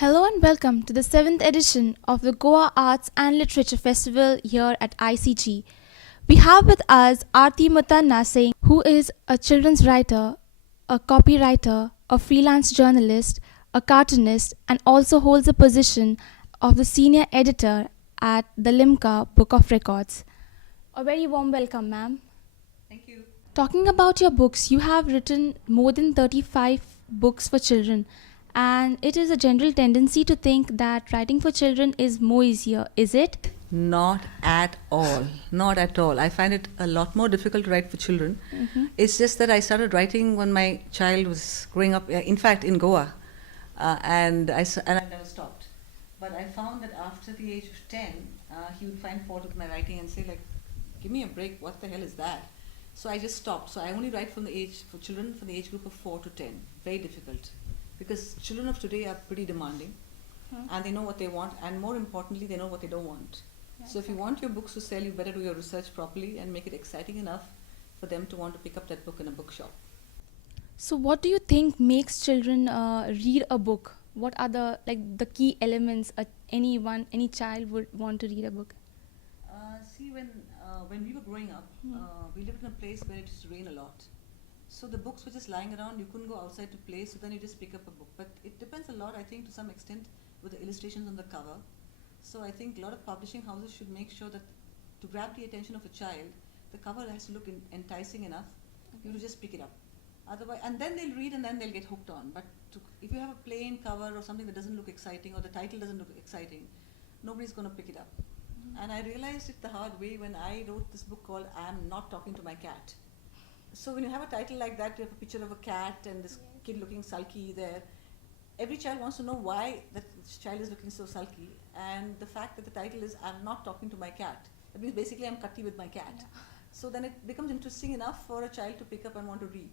Hello and welcome to the 7th edition of the Goa Arts and Literature Festival here at ICG. We have with us Arthy Muthanna Singh, who is a children's writer, a copywriter, a freelance journalist, a cartoonist, and also holds a position of the senior editor at the Limca Book of Records. A very warm welcome, ma'am. Thank you. Talking about your books, you have written more than 35 books for children, and it is a general tendency to think that writing for children is more easier, is it? Not at all. Not at all. I find it a lot more difficult to write for children. It's just that I started writing when my child was growing up, in fact, in Goa, and I never stopped. But I found that after the age of 10, he would find fault with my writing and say, like, give me a break, what the hell is that? So I just stopped. So I only write from children from the age group of 4 to 10. Very difficult. Because children of today are pretty demanding, and they know what they want, and more importantly, they know what they don't want. So if you want your books to sell, you better do your research properly and make it exciting enough for them to want to pick up that book in a bookshop. So, what do you think makes children read a book? What are the key elements any child would want to read a book? See, when we were growing up, we lived in a place where it used to rain a lot. So the books were just lying around. You couldn't go outside to play, so then you just pick up a book. But it depends a lot, I think, to some extent, with the illustrations on the cover. So I think a lot of publishing houses should make sure that to grab the attention of a child, the cover has to look enticing enough. You to just pick it up. Otherwise, and then they'll read and then they'll get hooked on. But if you have a plain cover or something that doesn't look exciting, or the title doesn't look exciting, nobody's going to pick it up. And I realized it the hard way when I wrote this book called I Am Not Talking to My Cat. So when you have a title like that, you have a picture of a cat and this kid looking sulky there. Every child wants to know why that child is looking so sulky, and the fact that the title is I'm not talking to my cat. That means basically I'm cutty with my cat. Yeah. So then it becomes interesting enough for a child to pick up and want to read.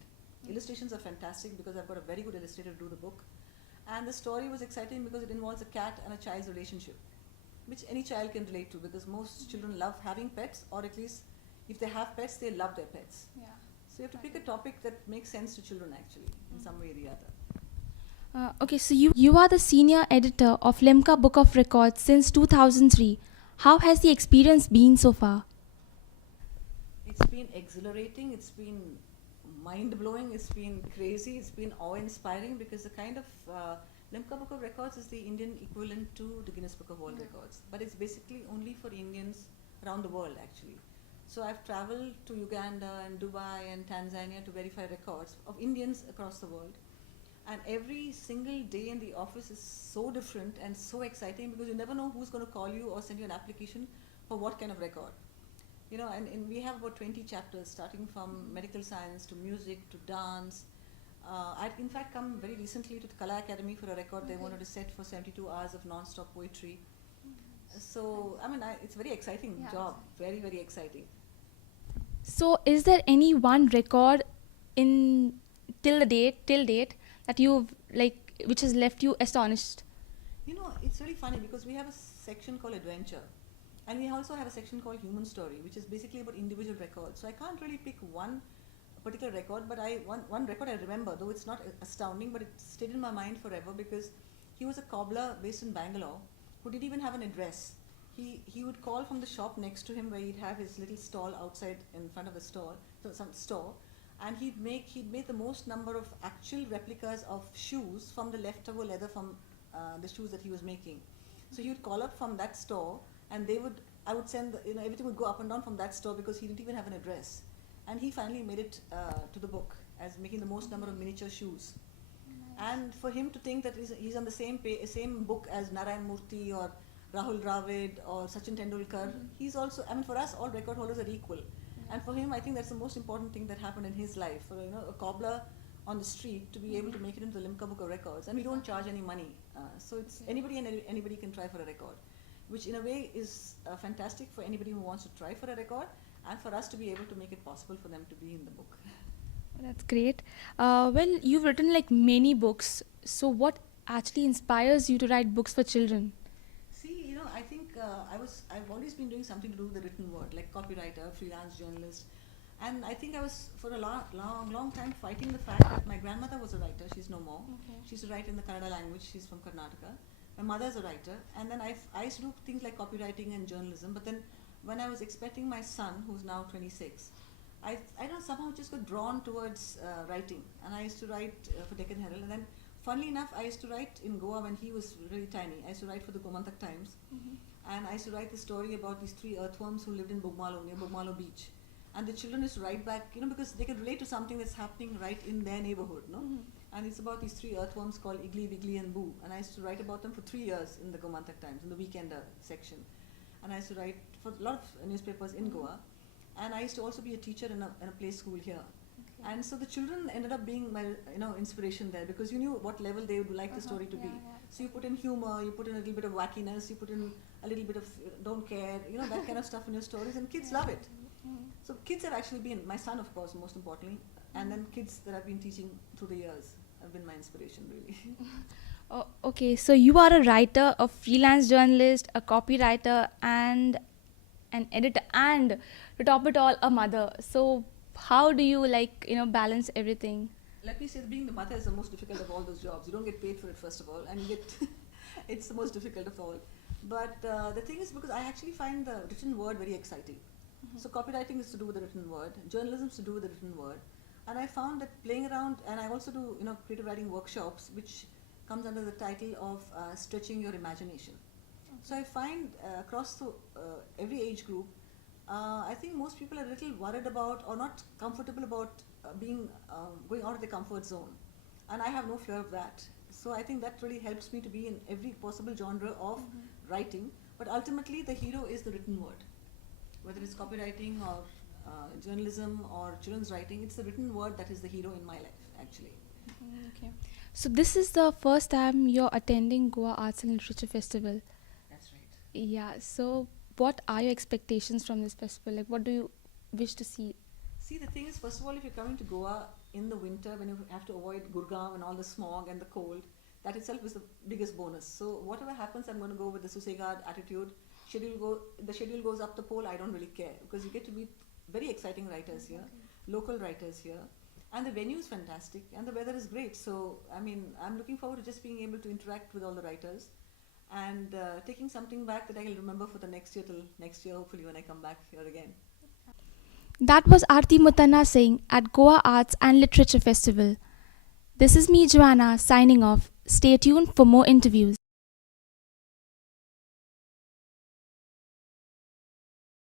Illustrations are fantastic because I've got a very good illustrator to do the book. And the story was exciting because it involves a cat and a child's relationship, which any child can relate to, because most children love having pets, or at least if they have pets, they love their pets. Yeah. So you have to pick a topic that makes sense to children actually, in some way or the other. Okay, so you are the senior editor of Limca Book of Records since 2003. How has the experience been so far? It's been exhilarating, it's been mind-blowing, it's been crazy, it's been awe-inspiring, because the kind of Limca Book of Records is the Indian equivalent to the Guinness Book of World Records. But it's basically only for Indians around the world actually. So I've traveled to Uganda and Dubai and Tanzania to verify records of Indians across the world. And every single day in the office is so different and so exciting, because you never know who's going to call you or send you an application for what kind of record. You know, and we have about 20 chapters, starting from medical science to music to dance. I'd in fact come very recently to the Kala Academy for a record they wanted to set for 72 hours of non-stop poetry. So, I mean, it's a very exciting job, very, very exciting. So, is there any one record till date that you've which has left you astonished? You know, it's really funny because we have a section called Adventure, and we also have a section called Human Story, which is basically about individual records. So I can't really pick one particular record, but one record I remember, though it's not astounding, but it stayed in my mind forever, because he was a cobbler based in Bangalore who didn't even have an address. He would call from the shop next to him, where he'd have his little stall outside in front of the store, and he'd made the most number of actual replicas of shoes from the leftover leather from the shoes that he was making. So he would call up from that store, and I would send, everything would go up and down from that store, because he didn't even have an address. And he finally made it to the book as making the most number of miniature shoes. Nice. And for him to think that he's on the same book as Narayan Murthy or Rahul Dravid or Sachin Tendulkar, he's also, I mean, for us, all record holders are equal. And for him, I think that's the most important thing that happened in his life, for a cobbler on the street to be able to make it into the Limca Book of Records. And we don't charge any money. So it's anybody and anybody can try for a record, which in a way is fantastic for anybody who wants to try for a record, and for us to be able to make it possible for them to be in the book. That's great. Well, you've written many books. So what actually inspires you to write books for children? See, I think I've always been doing something to do with the written word, like copywriter, freelance journalist. And I think I was for a long time fighting the fact that my grandmother was a writer. She's no more. Okay. She used to write in the Kannada language. She's from Karnataka. My mother is a writer, and then I used to do things like copywriting and journalism. But then, when I was expecting my son, who's now 26, I don't know, somehow just got drawn towards writing, and I used to write for Deccan Herald. And then, funnily enough, I used to write in Goa when he was really tiny. I used to write for the Gomantak Times, and I used to write the story about these three earthworms who lived in Bogmalo, near Bogmalo Beach. And the children used to write back, because they can relate to something that's happening right in their neighborhood, no? And it's about these three earthworms called Igly, Wiggly, and Boo. And I used to write about them for 3 years in the Gomantak Times, in the Weekender section. And I used to write for a lot of newspapers in Goa. And I used to also be a teacher in a play school here. Okay. And so the children ended up being my inspiration there, because you knew what level they would like the story to be. So you put in humor, you put in a little bit of wackiness, you put in a little bit of don't care, that kind of stuff in your stories, and kids love it. So kids have actually been, my son of course most importantly, and then kids that I've been teaching through the years have been my inspiration really. Oh, okay, so you are a writer, a freelance journalist, a copywriter, and an editor, and to top it all, a mother. So how do you balance everything? Let me say that being the mother is the most difficult of all those jobs. You don't get paid for it first of all, and you get it's the most difficult of all. But the thing is, because I actually find the written word very exciting. So copywriting is to do with the written word, journalism is to do with the written word, and I found that playing around, and I also do creative writing workshops, which comes under the title of stretching your imagination. So I find across the, every age group, I think most people are a little worried about or not comfortable about going out of their comfort zone, and I have no fear of that. So I think that really helps me to be in every possible genre of writing. But ultimately, the hero is the written word. Whether it's copywriting or journalism or children's writing, it's the written word that is the hero in my life, actually. Okay. So this is the first time you're attending Goa Arts and Literature Festival. That's right. Yeah. So what are your expectations from this festival? Like, what do you wish to see? See, the thing is, first of all, if you're coming to Goa in the winter, when you have to avoid Gurgaon and all the smog and the cold, that itself is the biggest bonus. So whatever happens, I'm going to go with the Susegad attitude. The schedule goes up the pole, I don't really care, because you get to meet very exciting writers here, local writers here, and the venue is fantastic, and the weather is great. So, I'm looking forward to just being able to interact with all the writers, and taking something back that I will remember for the next year till next year, hopefully, when I come back here again. That was Arthy Muthanna Singh at Goa Arts and Literature Festival. This is me, Joanna, signing off. Stay tuned for more interviews.